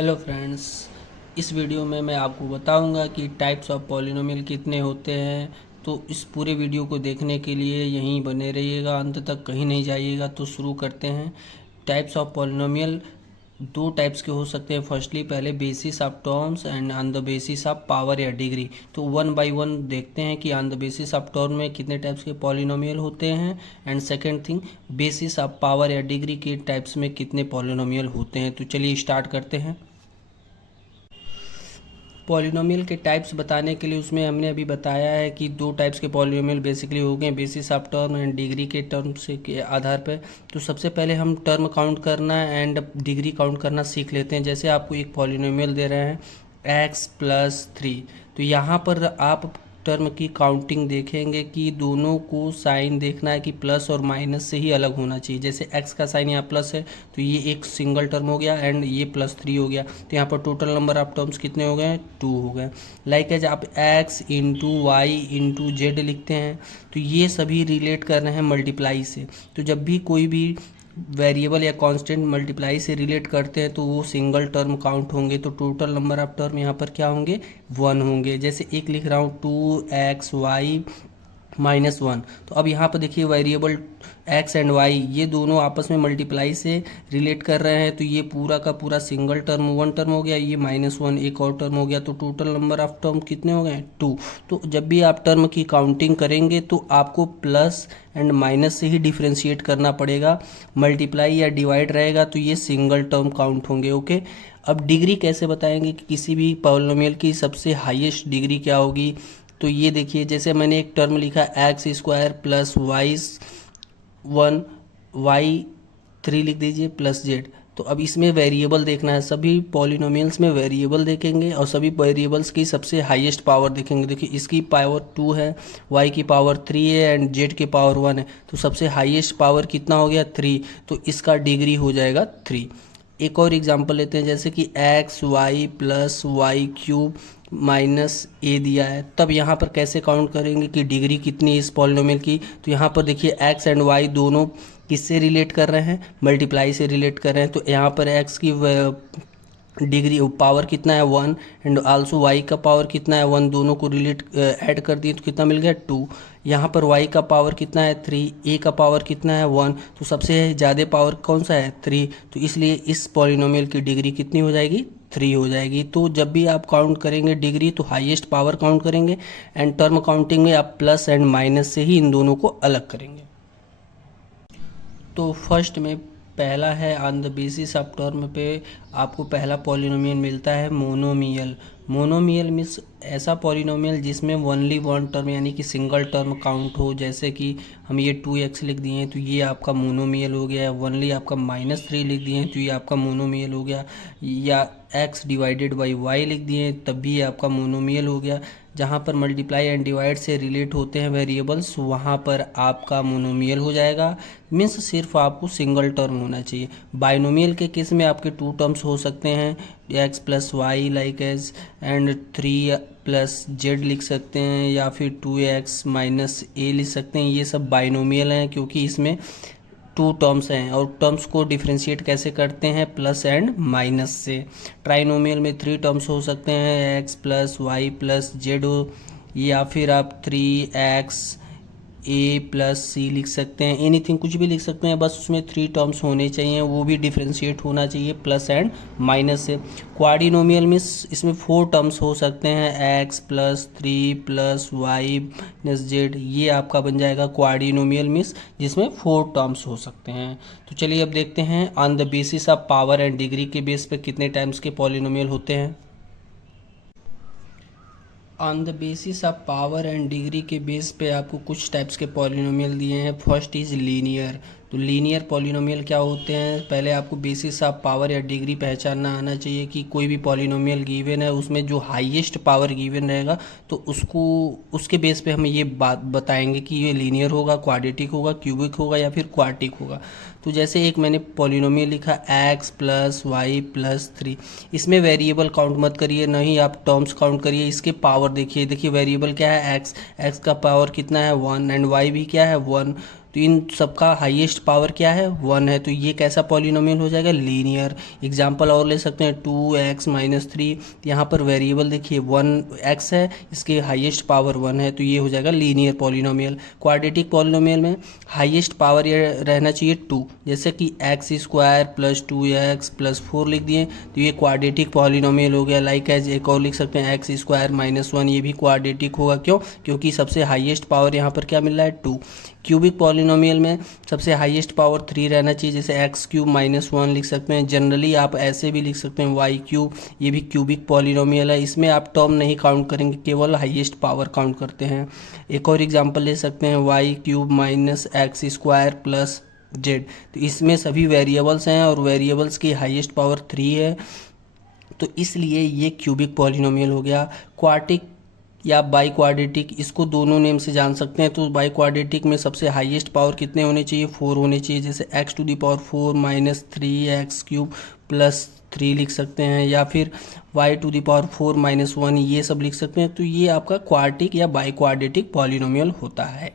Hello friends, इस video में मैं आपको बताऊंगा कि टाइप्स ऑफ पॉलिनोमियल कितने होते हैं। तो इस पूरे वीडियो को देखने के लिए यहीं बने रहिएगा, अंत तक कहीं नहीं जाइएगा। तो शुरू करते हैं। टाइप्स ऑफ पॉलिनोमियल दो टाइप्स के हो सकते हैं। फर्स्टली पहले basis of terms and on the basis of power या डिग्री। तो वन बाय वन देखते हैं कि on the basis of term में कितने टाइप्स के पॉलिनोमियल होते हैं, and second thing basis of power या डिग्री के टाइप्स में कितने पॉलिनोमियल होते हैं। तो चलिए स्टार्ट करते हैं। पॉलिनोमियल के टाइप्स बताने के लिए उसमें हमने अभी बताया है कि दो टाइप्स के पॉलिनोमियल बेसिकली हो गए, basis of term and degree के टर्म से के आधार पर। तो सबसे पहले हम टर्म काउंट करना एंड डिग्री काउंट करना सीख लेते हैं। जैसे आपको एक पॉलिनोमियल दे रहे हैं x+3, तो यहाँ पर आप टर्म की काउंटिंग देखेंगे कि दोनों को साइन देखना है कि प्लस और माइनस से ही अलग होना चाहिए। जैसे x का साइन यहाँ प्लस है तो ये एक सिंगल टर्म हो गया एंड ये +3 हो गया। तो यहाँ पर टोटल नंबर ऑफ टर्म्स कितने हो गए? 2 हो गए। लाइक एज आप x into Y into Z लिखते हैं तो ये सभी रिलेट कर रहे हैं मल्टीप्लाई से। तो जब भी कोई भी वेरिएबल या कांस्टेंट मल्टीप्लाई से रिलेट करते हैं तो वो सिंगल टर्म काउंट होंगे। तो टोटल नंबर ऑफ टर्म यहाँ पर क्या होंगे? 1 होंगे। जैसे एक लिख रहा हूँ 2xy-1। तो अब यहाँ पर देखिए वेरिएबल x एंड y ये दोनों आपस में मल्टीप्लाई से रिलेट कर रहे हैं, तो ये पूरा का पूरा सिंगल टर्म 1 टर्म हो गया, ये -1 एक और टर्म हो गया। तो टोटल नंबर ऑफ टर्म कितने हो गए? 2। तो जब भी आप टर्म की काउंटिंग करेंगे तो आपको प्लस एंड माइनस से ही डिफ्रेंशिएट करना पड़ेगा। मल्टीप्लाई या डिवाइड रहेगा तो ये सिंगल टर्म काउंट होंगे। ओके, अब डिग्री कैसे बताएंगे कि किसी भी पॉलिनोमियल की सबसे हाईएस्ट डिग्री क्या होगी? तो ये देखिए, जैसे मैंने एक टर्म लिखा x² + y1 y3 लिख दीजिए +z। तो अब इसमें वेरिएबल देखना है। सभी पॉलिनोमियल्स में वेरिएबल देखेंगे और सभी वेरिएबल्स की सबसे हाईएस्ट पावर देखेंगे। देखिए इसकी पावर 2 है, y की पावर 3 है एंड z की पावर 1 है। तो सबसे हाईएस्ट पावर कितना हो गया? 3। तो इसका डिग्री हो जाएगा 3। एक और एग्जांपल लेते हैं, जैसे कि xy + y³ -a दिया है। तब यहाँ पर कैसे काउंट करेंगे कि डिग्री कितनी है इस पॉलिनोमियल की? तो यहाँ पर देखिए x एंड y दोनों किससे रिलेट कर रहे हैं? मल्टीप्लाई से रिलेट कर रहे हैं। तो यहाँ पर x की डिग्री पावर कितना है? 1 एंड आल्सो y का पावर कितना है? 1। दोनों को रिलेट ऐड कर दिए तो कितना मिल गया? 2। यहाँ पर y का पावर कितना है? 3। a का पावर कितना है? 1। तो सबसे ज़्यादा पावर कौन सा है? 3। तो इसलिए इस पॉलिनोमियल की डिग्री कितनी हो जाएगी? 3 हो जाएगी। तो जब भी आप काउंट करेंगे डिग्री तो हाईएस्ट पावर काउंट करेंगे, एंड टर्म काउंटिंग में आप प्लस एंड माइनस से ही इन दोनों को अलग करेंगे। तो फर्स्ट में पहला है on the basis of term पे आपको पहला पॉलिनोमियल मिलता है मोनोमियल। मोनोमियल मीन्स ऐसा पॉलिनोमियल जिसमें ओनली वन टर्म यानी कि सिंगल टर्म काउंट हो। जैसे कि हम ये 2x लिख दिए हैं तो ये आपका मोनोमियल हो गया। ओनली आपका -3 लिख दिए हैं तो ये आपका मोनोमियल हो गया। या x/y लिख दिए हैं तब भी ये आपका मोनोमियल हो गया। जहाँ पर मल्टीप्लाई एंड डिवाइड से रिलेट होते हैं वेरिएबल्स वहाँ पर आपका मोनोमियल हो जाएगा। मीन्स सिर्फ आपको सिंगल टर्म होना चाहिए। बाइनोमियल के केस में आपके 2 टर्म्स हो सकते हैं, x + y like as and 3 + z लिख सकते हैं, या फिर 2x - a लिख सकते हैं। ये सब बाइनोमियल हैं क्योंकि इसमें 2 टर्म्स हैं। और टर्म्स को डिफ्रेंशिएट कैसे करते हैं? प्लस एंड माइनस से। ट्राइनोमियल में 3 टर्म्स हो सकते हैं, x + y + z हो, या फिर आप 3x a + c लिख सकते हैं। एनीथिंग कुछ भी लिख सकते हैं, बस उसमें 3 टर्म्स होने चाहिए, वो भी डिफ्रेंशिएट होना चाहिए प्लस एंड माइनस से। क्वाड्रिनोमियल में इसमें 4 टर्म्स हो सकते हैं, x + 3 + y - z। ये आपका बन जाएगा क्वाड्रिनोमियल मीन्स जिसमें 4 टर्म्स हो सकते हैं। तो चलिए अब देखते हैं on the basis of power and degree के बेस पे कितने टाइम्स के पॉलिनोमियल होते हैं। On the basis of power and degree के बेस पे आपको कुछ टाइप्स के पॉलिनोमियल दिए हैं। First is linear. तो लीनियर पॉलिनोमियल क्या होते हैं? पहले आपको बेसिस ऑफ पावर या डिग्री पहचानना आना चाहिए कि कोई भी पॉलिनोमियल गिवन है उसमें जो हाईएस्ट पावर गिवन रहेगा तो उसको उसके बेस पे हम ये बात बताएंगे कि ये लीनियर होगा, क्वाड्रेटिक होगा, क्यूबिक होगा या फिर क्वार्टिक होगा। तो जैसे एक मैंने पॉलिनोमियल लिखा x + y + 3। इसमें वेरिएबल काउंट मत करिए, ना ही आप टर्म्स काउंट करिए, इसके पावर देखिए। देखिए वेरिएबल क्या है? x का पावर कितना है? 1 एंड y भी क्या है? 1। तो इन सबका हाईएस्ट पावर क्या है, 1 है। तो ये कैसा पॉलिनोमियल हो जाएगा, लीनियर। एग्जाम्पल और ले सकते हैं, 2x-3। यहाँ पर वेरिएबल देखिए 1x है, इसके हाईएस्ट पावर 1 है, तो ये हो जाएगा लीनियर पॉलिनोमियल। क्वाड्रेटिक पॉलिनोमियल में हाईएस्ट पावर ये रहना चाहिए 2, जैसे कि x² + 2x + 4 लिख दिए, तो ये क्वाड्रेटिक पॉलिनोमियल हो गया। लाइक एज एक और लिख सकते हैं x² - 1, ये भी क्वाड्रेटिक होगा। क्यों, क्योंकि सबसे हाईएस्ट पावर यहाँ पर क्या मिल रहा है, 2। क्यूबिक पॉलिनोमियल में सबसे हाईएस्ट पावर 3 रहना चाहिए, जैसे x³ - 1 लिख सकते हैं। जनरली आप ऐसे भी लिख सकते हैं y³, ये भी क्यूबिक पॉलिनोमियल है। इसमें आप टर्म नहीं काउंट करेंगे, केवल हाईएस्ट पावर काउंट करते हैं। एक और एग्जांपल ले सकते हैं, y³ - x² + z। तो इसमें सभी वेरिएबल्स हैं और वेरिएबल्स की हाईएस्ट पावर 3 है, तो इसलिए ये क्यूबिक पॉलिनोमियल हो गया। क्वार्टिक या बाई क्वाड्रेटिक, इसको दोनों नेम से जान सकते हैं। तो बाई क्वाड्रेटिक में सबसे हाईएस्ट पावर कितने होने चाहिए, 4 होने चाहिए, जैसे x⁴ - 3x³ + 3 लिख सकते हैं, या फिर y⁴ - 1, ये सब लिख सकते हैं। तो ये आपका क्वार्टिक या बाई क्वाड्रेटिक पॉलिनोमियल होता है।